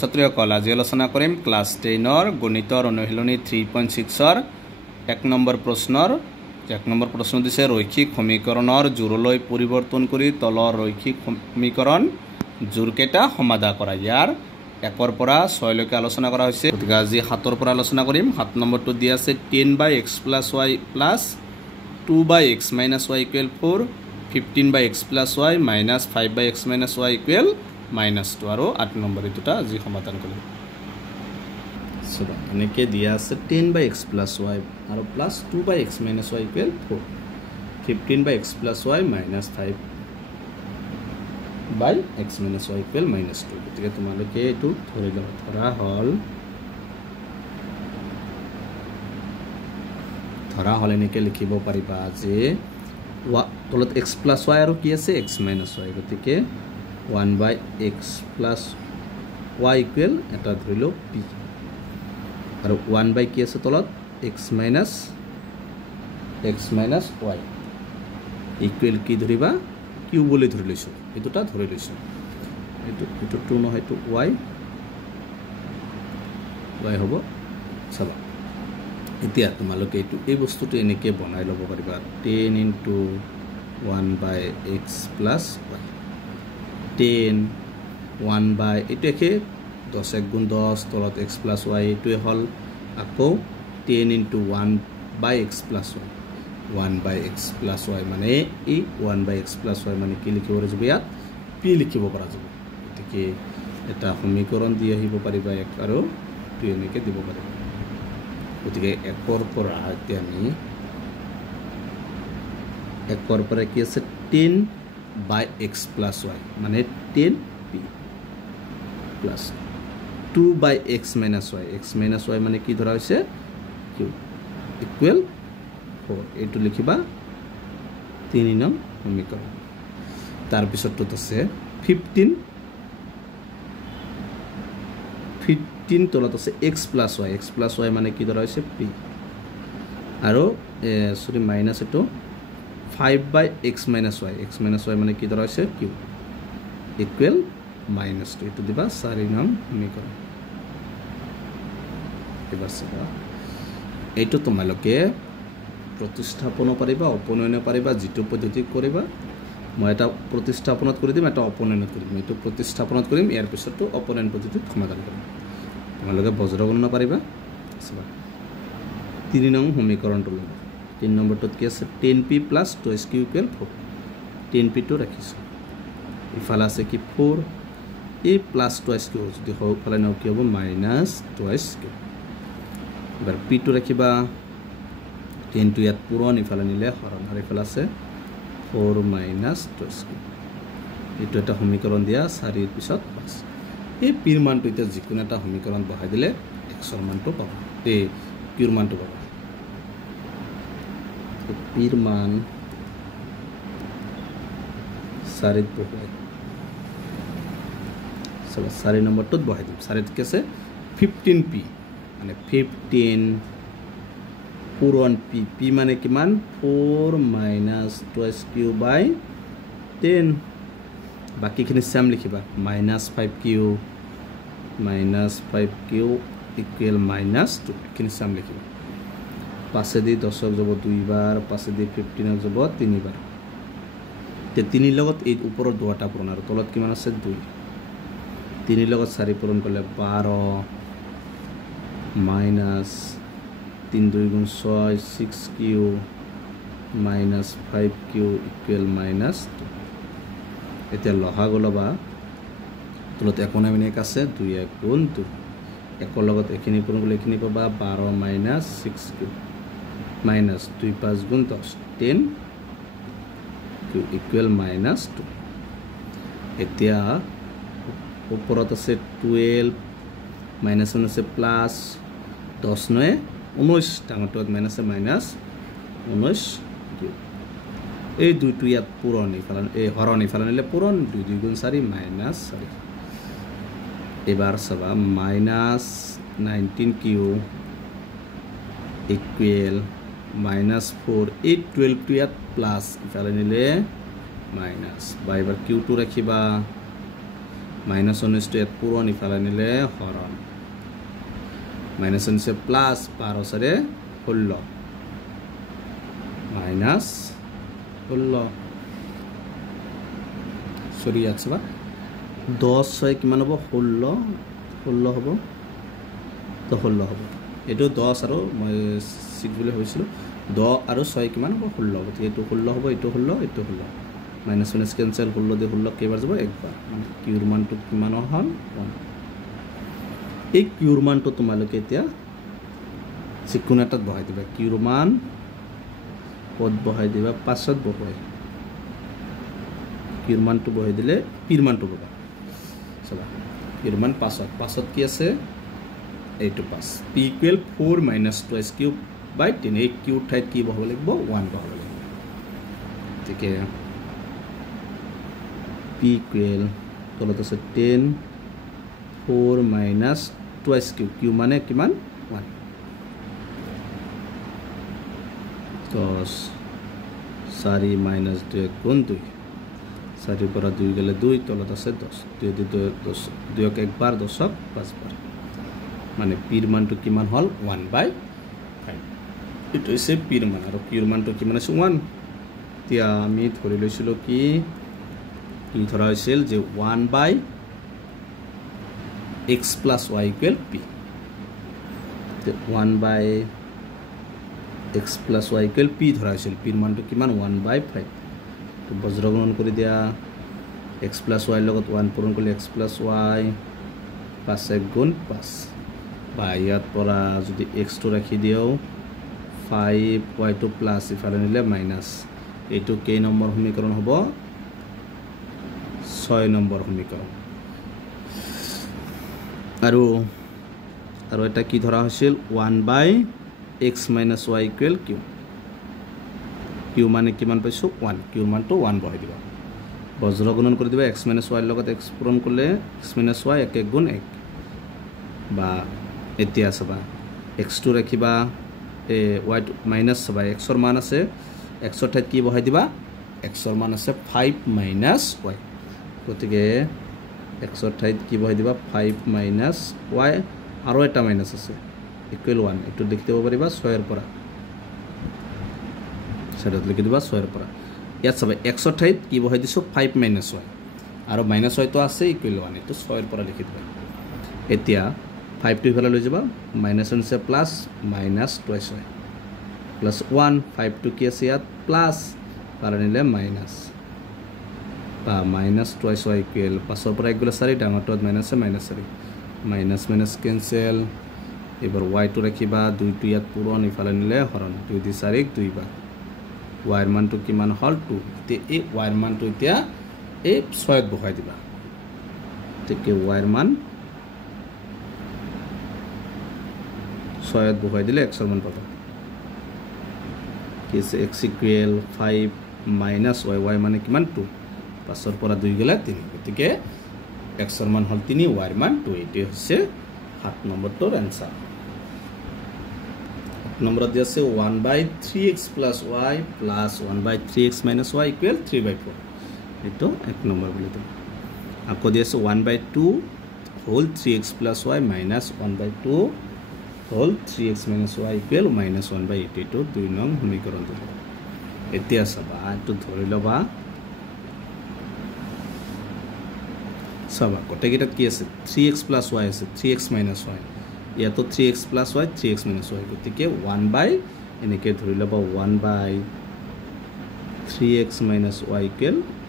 ছাত্ৰীসকল আজি আলোচনা কৰিম ক্লাছ 10ৰ গণিতৰ অনুশীলনী 3.6ৰ 1 নম্বৰ প্ৰশ্নৰ 1 নম্বৰ প্ৰশ্ন দিছে ৰৈখিক সমীকৰণৰ জোৰলৈ পৰিৱৰ্তন কৰি তলৰ ৰৈখিক সমীকৰণ জোৰকেইটা সমাধান কৰা ইয়াৰ 1ৰ পৰা 6 লৈকে আলোচনা কৰা হৈছে গতিকে আজি 7ৰ পৰা আলোচনা কৰিম 7 নম্বৰটো দিয়া আছে 10/x + y + 2/x - y = 4 15/x + y - 5/x - y = -2 আৰু 8 নম্বৰ দুটা আজি সমাধান কৰিম সবা এনেকৈ দিয়া আছে 10/x + y আৰু plus 2/x - y = 4 15/x + y - 5/x - y = -2 গতিকে তোমালোকে এটো ধৰি লবা ধৰা হল এনেকৈ লিখিব পাৰিবা যে তলত x + y আৰু কি আছে x - y গতিকে 1/x + y = এটা ধৰিলো p আৰু 1 কি আছে তলত x minus y equal কি ধৰিবা q বুলি ধৰি লৈছো এটোটা ধৰি লৈছো এটো 2 নহয় তো y হ'ব চাবা এতিয়া তোমালোকে এটো এই বস্তুটো এনেকৈ বনাই ল'ব পাৰিবা 10 * 1/x + y 10 1 এটো একে 10 * 10 তলত x + y এটোৱে হল আকৌ 10 * 1/x + y 1/x + y মানে এই 1/x + y মানে কি লিখিব পৰা যাব ইয়াত p লিখিব পৰা যাব গতিকে এটা সমীকৰণ দি আহিব পাৰিবা 1 আৰু 2 এনেকৈ দিব পাৰিবা গতিকে 1ৰ পৰা এতিয়া আমি 1ৰ পৰা কি আছে 10/x + y মানে 10p plus 2/x - y x - y মানে কি ধৰা হৈছে q equal 4 এটো লিখিবা 3 নং সমীকৰণ তাৰ পিছতটো আছে 15 তলত আছে x + y x + y মানে কি ধৰা হৈছে p আৰু সৰি মাইনাস এটো 5/x - y x - y মানে কি ধৰা হৈছে q equal -2 এটো দিবা 4 নং সমীকৰণ এবাৰ চাবা এইটো তোমালোকে প্ৰতিস্থাপন পাৰিবা অপনয়ন পাৰিবা যেটো পদ্ধতি কৰিবা মই এটা প্ৰতিস্থাপনত কৰি দিম এটা অপনয়নত কৰি দিম এইটো প্ৰতিস্থাপনত কৰিম ইয়াৰ পিছতো অপনয়ন পদ্ধতিত সমাধান কৰিম তোমালোকে বজ্ৰগণনা পাৰিবা চাবা 3 নং সমীকৰণটো লবা 3 নম্বৰটোত কি আছে 10p + 2sq = 4 10p টো ৰাখিছো ইফালে আছে কি 4 a plus 2sq যদি হও ফালে নাও কি হ'ব -2sq এবাৰ p টো ৰাখিবা 10 টো ইয়াত পুৰণ ইফালে নিলে হৰণ আৰু ইফালে আছে 4 - 2sq এটো এটা সমীকৰণ দিয়া 4 এৰ পিছত 5 এই p ৰ মানটো এতিয়া যিকোনো এটা সমীকৰণ বহাই দিলে x ৰ মানটো পাবা এই q ৰ মানটো পাবা p ৰ মান 4 ত বহাই 4 নম্বৰটোত বহাই দিম 4 ত কি আছে 15p মানে 15 পুৰণ p মানে কিমান 4 - 2sq / 10 বাকিখিনি সেম লিখিবা -5q equal -2 খিনি সেম লিখিবা 5 দি 10 যাব 2 বাৰ 5 দি 15 যাব 3 বাৰ তে 3 লগত এই ওপৰৰ দুটা পূৰণ আৰু তলত কিমান আছে 2 3 লগত 4 পূৰণ কৰিলে 12 -3 2 * 6 6q -5q equal -2 এতিয়া লহাগ লবা তলত একোনামিক আছে 2 1 গুণ 2 একৰ লগত এখিনি পূৰণ কৰিলে এখিনি পাবা 12 - 6q -2 5 গুণ 10 10 q equal -2 এতিয়া ওপৰত আছে 12 -1 আছে প্লাস 10 9 19 ডাঙৰটোত মাইনাস আছে -19 এই দুইটো ইয়াত পূৰণ ইফালে এই হৰণ ইফালে নিলে পূৰণ 2 2 গুণ 4 -4 এবাৰ চাবা -19q equal -4 এই 12 টো ইয়াত প্লাস ইফালে নিলে মাইনাস বা এবাৰ q টো ৰাখিবা -19 ইয়াত পূৰণ ইফালে নিলে হৰণ -19 প্লাস 12 সারে 16 -16 সরি আছে বা 10 6 কিমান হ'ব 16 হ'ব তো 16 হ'ব এটো 10 আৰু মই 6 বুলি ভাবিছিলো 10 আৰু 6 কিমান হ'ব 16 হ'ব এটো 16 হ'ব এটো 16 এটো 16 -19 ক্যান্সেল 16 দিয়ে 16 কেইবাৰ যাব একবাৰ মানে কিউৰ মানটো কিমান হ'ল 1 এই কিউৰ মানটো তোমালোকে এতিয়া যিকোনো এটাত বহাই দিবা কিউৰ মান পদ বহাই দিবা পাছত বহাই কিউৰ মানটো বহাই দিলে পিৰ মানটো পাবা চলা কিউৰ মান পাছত কি আছে এইটো পাস p equal 4 - 2s cube by 10 এই কিউৰ ঠাইত কি বহাব লাগিব 1 বহাব লাগিব ঠিক আছে p ইকুৱেল তলত আছে 10 4 - 2s কিউব কিউ মানে কিমান 1 10 4 - 2 গুণ 2 4 পৰা 2 গেলে 2 তলত আছে 10 2 2 10 2 একবাৰ 10 পাঁচবাৰ মানে পিৰ মানটো কিমান হল 1/5 এটো হৈছে পিৰ মান আৰু কিউৰ মানটো কিমান আছে 1 তিয়া আমি ধৰি লৈছিলো কি ধৰা হৈছিল যে 1/x + y = p 1/x + y = p ধৰা হৈছিল পিৰ মানটো কিমান 1/5 তো বজ্ৰগণন কৰি দিয়া x + y লগত 1 পূৰণ কৰিলে x + y 5 1 গুণ 5 বা ইয়াত পৰা যদি x টো ৰাখি দিও 5 y টো প্লাস ইফালে নিলে মাইনাস এইটো কে নম্বৰ সমীকৰণ হ'ব 6 নম্বৰ সমীকৰণ আৰু এটা কি ধৰা হৈছিল 1/x - y = q q মানে কিমান পাইছো 1 q মানটো 1 বহাই দিবা বজ্ৰগণন কৰি দিবা x - y লগত x পূৰণ কৰিলে x - y 1 গুণ 1 বা এতিয়া চাবা x টো ৰাখিবা y মাইনাস চাবা x ৰ মান আছে x ৰ ঠাইত কি বহাই দিবা x ৰ মান আছে 5 - y গতিকে x ৰ ঠাইত কি বহাই দিবা 5 - y আৰু এটা মাইনাস আছে ইকুৱেল 1 এটো লিখি দিব পাৰিবা 6 ৰ পৰা সেটাত লিখি দিবা 6 ৰ পৰা ইয়াত চাবা x ৰ ঠাইত কি বহাই দিছো 5 - y আৰু -y তো আছে ইকুৱেল 1 এটো 6 ৰ পৰা লিখি দিবা এতিয়া 5 টো ইফালে লৈ যাবা -1 প্লাস -2y প্লাস 1 5 টো কি আছে ইয়াত প্লাস পাৰ নিলে মাইনাস বা -2y ইকুৱেল 5 ৰ পৰা একগুলা 4 ডাঙৰটো -4 মাইনাস ক্যান্সেল এবাৰ y টো ৰাখিবা 2 টো ইয়াত পূৰণ ইফালে নিলে হৰণ 2 দি 4 2 বাৰ y ৰ মানটো কিমান হল 2 তে এই y ৰ মানটো এতিয়া এই 6 ত বহাই দিবা তেকে y ৰ মান 6 ত বহাই দিলে x ৰ মান পাবা কি আছে x ইকুৱেল 5 - y মানে কিমান 2 5 ৰ পৰা 2 গলে 3 গতিকে x ৰ মান হল 3 y ৰ মান 2 এটি হৈছে 7 নম্বৰটোৰ आंसर 8 নম্বৰত দি আছে 1/3x + y + 1/3x - y = 3/4 এটো 1 নম্বৰ বুলি দিম আকৌ দি আছে 1/2 whole 3x + y - 1/2 whole 3x - y = -1/8 এটো 2 নং সমীকৰণ দিব এতিয়া চাবা এটো ধৰি লবা চাবা কটেগিটাত কি আছে 3x + y আছে 3x - y ইয়াতো 3x + y 3x - y গতিকে 1/ এনেকে ধৰি লবা 1/3x - y = p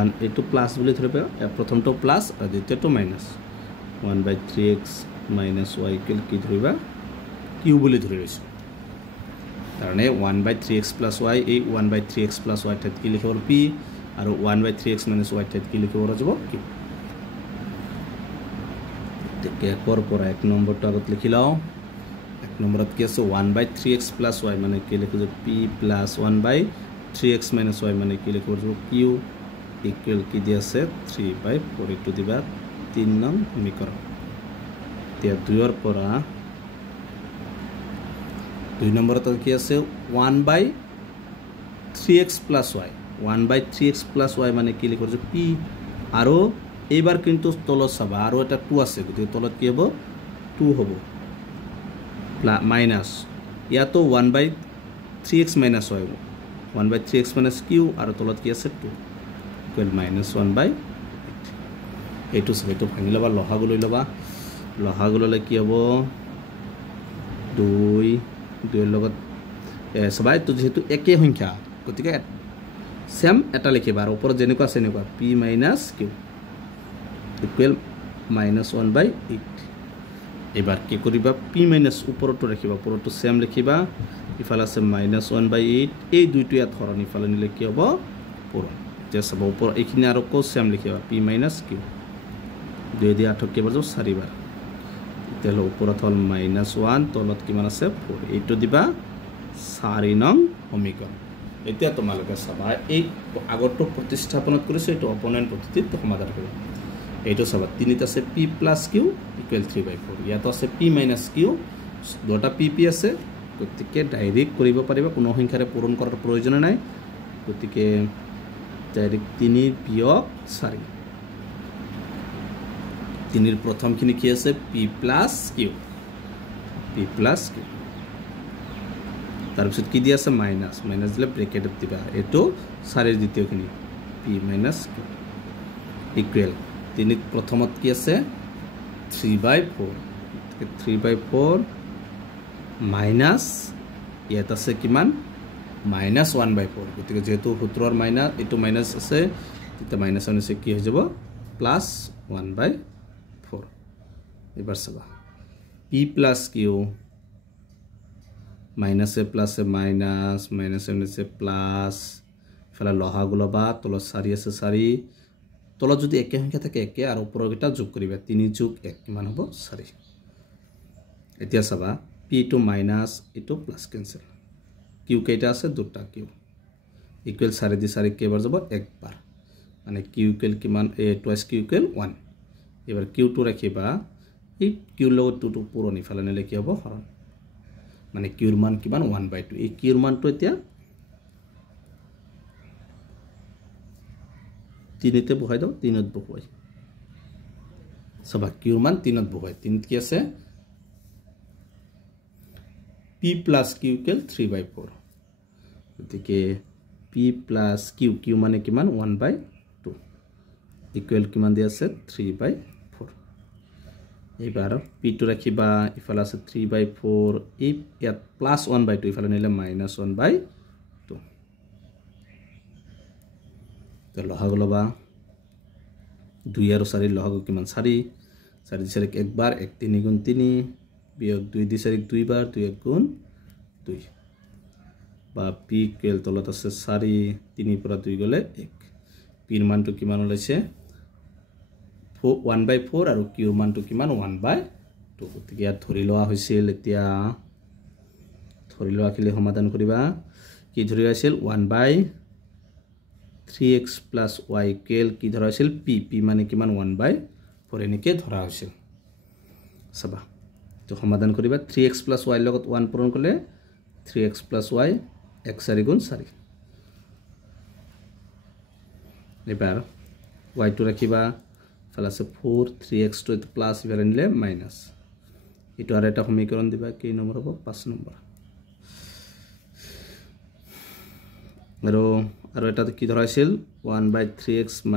1 এটো প্লাস বুলি ধৰিবা প্ৰথমটো প্লাস আৰু দ্বিতীয়টো মাইনাস 1/3x - y = কি ধৰিবা q বুলি ধৰি লৈছো কাৰণে 1/3x + y এই 1/3x + y ঠাইত কি লিখিব p আৰু 1/3x - y ঠাইত কি লিখিব যাব q তেকেকৰ পৰা 1 নম্বৰটো আগত লিখি লাও 1 নম্বৰত কি আছে 1/3x + y মানে কি লিখিব p + 1/3x - y মানে কি লিখিব যাব q ইকুৱেল কি দি আছে 3/4 এটো দিবা 3 নং সমীকৰণ এতিয়া 2 ৰ পৰা 2 নম্বৰত কি আছে 1/3x + y 1/3x + y মানে কি লিখিব যাব p আৰু এইবাৰ কিন্তু তলত চাবা আৰু এটা 2 আছে গতিকে তলত কি হ'ব 2 হ'ব মাইনাছ ইয়াতো 1/3x মাইনাছ হয় 1/3x মাইনাছ q আৰু তলত কি আছে 2 ইকুৱেল -1/8 এইটো চাবা এইটো ভাঙি ল'বা লহাগু লৈ ল'বা লহাগু ল'লে কি হ'ব 2 ৰ লগত চাবা এইটো যেহেতু একে সংখ্যা গতিকে সেম এটা লিখিবা আৰু ওপৰত যেনেকুৱা আছে এনেকুৱা p - q ইকুৱেল -1/8 এবাৰ কি কৰিবা p মাইনাছ ওপৰটো ৰাখিবা ওপৰটো সেম লিখিবা ইফালে আছে -1/8 এই দুইটো ইয়াত হৰণ ইফালে নিলে কি হ'ব পূৰণ এতিয়া চাব ওপৰ এইখিনি আৰু কো সেম লিখিবা p - q 2 দিয়ে 8 কেইবাৰ যাব 4 বাৰ তেল ওপৰত হল -1 তলত কিমান আছে 4 এইটো দিবা 4 নং সমীকৰণ এতিয়া তোমালোকে চাবা এই আগৰটো প্ৰতিস্থাপনত কৰিছো এইটো অপনয়ন পদ্ধতিত সমাধান কৰিবা এইটো চাবা 3 আছে p + q = 3/4 ইয়াত আছে p - q দুটা p আছে গতিকে ডাইৰেক্ট কৰিব পাৰিবা কোনো সংখ্যাৰে পূৰণ কৰাৰ প্ৰয়োজন নাই গতিকে ডাইৰেক্ট 3 বিয়োগ 4 3 ৰ প্ৰথমখিনি কি আছে p + q তাৰ পিছত কি দি আছে মাইনাছ দিলে ব্ৰেকেটত দিবা এটো 4 ৰ দ্বিতীয়খিনি p - q ইকুৱেল 3 প্ৰথমত কি আছে 3/4 3/4 মাইনাছ ইয়াত আছে কিমান -1/4 গতিকে যেহেতু সূত্ৰৰ মাইনাছ এটো মাইনাছ আছে তেতিয়া মাইনাছ আছে কি হৈ যাব +1/4 এবাৰ চাবা p + q মাইনাছে প্লাসে মাইনাস মাইনাসে প্লাস ফেলা লহাগু লবা তলত 4 আছে 4 তলত যদি একে সংখ্যা থাকে একে আর উপৰৰ গটা যোগ কৰিবা 3 + 1 কিমান হ'ব 4 এতিয়া চাবা p টু মাইনাস এটো প্লাস ক্যান্সেল q কেইটা আছে দুটা q ইকুৱেল 4 দি 4 কেইবাৰ যাব একবাৰ মানে q ইকুৱেল কিমান টুৱাইস q ইকুৱেল 1 এবাৰ q2 ৰাখিবা এই q লগত 2 পুৰণি ফালে নিলে কি হ'ব হৰণ মানে q ৰ মান কিমান 1/2 এই q ৰ মানটো এতিয়া 3 তে বহাই দাও 3 ত বহাই সবা q ৰ মান 3 ত বহাই 3 কি আছে p + q = 3/4 গতিকে p + q মানে কিমান 1/2 ইকুৱেল কিমান দি আছে 3/4 এবাৰ p টো ৰাখিবা ইফালে আছে 3/4 if ইয়াত +1/2 ইফালে নিলে -1/2 তো লহাগু লবা 2 আৰু 4 লহাগু কিমান 4 4 দি 4 একবাৰ 1 3 × 3 বিয়োগ 2 দি 4 2 বাৰ 2 1 × 2 বা p ইকুৱেল তলত আছে 4 3 পৰা 2 গলে 1 p ৰ মানটো কিমান ওলাইছে 1/4 আৰু q ৰ মানটো কিমান 1/2 গতিকে ইয়াত ধৰি লোৱা হৈছিল এতিয়া ধৰি লোৱা কিলে সমাধান কৰিবা কি ধৰি আছিল 1/3x + y ইকুৱেল কি ধৰা হৈছিল p মানে কিমান 1/4 এনেকে ধৰা হৈছিল চাবা তো সমাধান কৰিবা 3x + y লগত 1 পূৰণ কৰিলে 3x + y 1 4 × 4 এবাৰ y টো ৰাখিবা প্লাস 4 3x to প্লাস ইফালে নিলে মাইনাস এটো আৰ এটা সমীকৰণ দিবা কি নম্বৰ হ'ব 5 নম্বৰ আৰু এটা কি ধৰা আছিল 1/3x -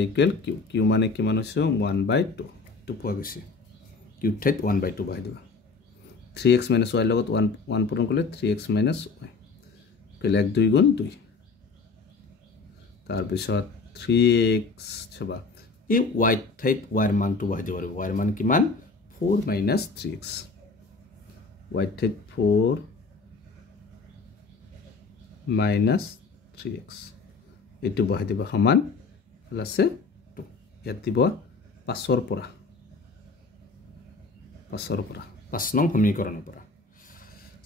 y = q q মানে কিমান হৈছে 1/2 টু পোৱা গৈছে q ঠাইত 1/2 বহাই দিবা 3x - y লগত 1 পূৰণ কৰিলে 3x - y ইকুৱেল 1 2 × 2 তাৰ পিছত 3x ছবা এই y ঠাইত y ৰ মানটো বহাই দিব লাগিব y ৰ মান কিমান 4 - 3x y ঠাইত 4 - 3x এটো বহাই দিব সমান আছে 2 ইয়াত দিব 5 ৰ পৰা 5 নং সমীকৰণৰ পৰা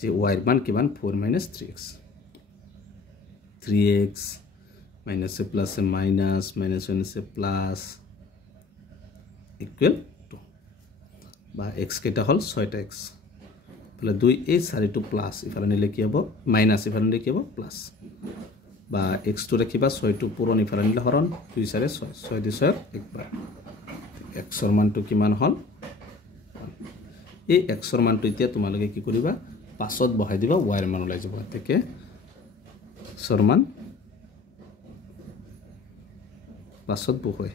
যে y ৰ মান কিমান 4 - 3x 3x minus a plus a minus minus 1 is a plus equal to বা x কেটা হল 6টা x বলে 2 a 4 to plus ইফালে নিলে কি হ'ব মাইনাস ইফালে নিলে কি হ'ব প্লাস বা এক্সটো ৰাখিবা 6টো পূৰণ ইফালে নিলে হৰণ 2 4 6 6 2 6 একবাৰ এক্সৰ মানটো কিমান হ'ল এই এক্সৰ মানটো এতিয়া তোমালোকে কি কৰিবা 5ত বহাই দিবা y ৰ মান ওলাই যাব গতিকে এক্সৰ মান 5ত বহাই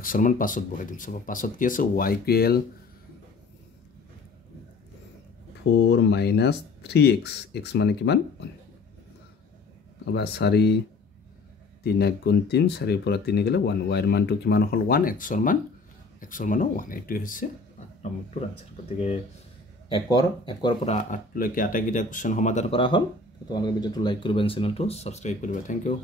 এক্সৰ মান 5ত বহাই দিম সব 5ত কি আছে y equal 4 minus 3x x মানে কিমান 1 আবা 4 3 গুণ 3 4 পৰা 3 গলে 1 y ৰ মানটো কিমান হ'ল 1 x ৰ মান 1 এইটো হৈছে 8 নম্বৰটোৰ আনসাৰ গতিকে 1 পৰা 8 লৈকে আটাইকেইটা কোৱেশ্চন সমাধান কৰা হ'ল তোমালোকে ভিডিওটো লাইক কৰিবা চেনেলটো সাবস্ক্ৰাইব কৰিবা থ্যাংক ইউ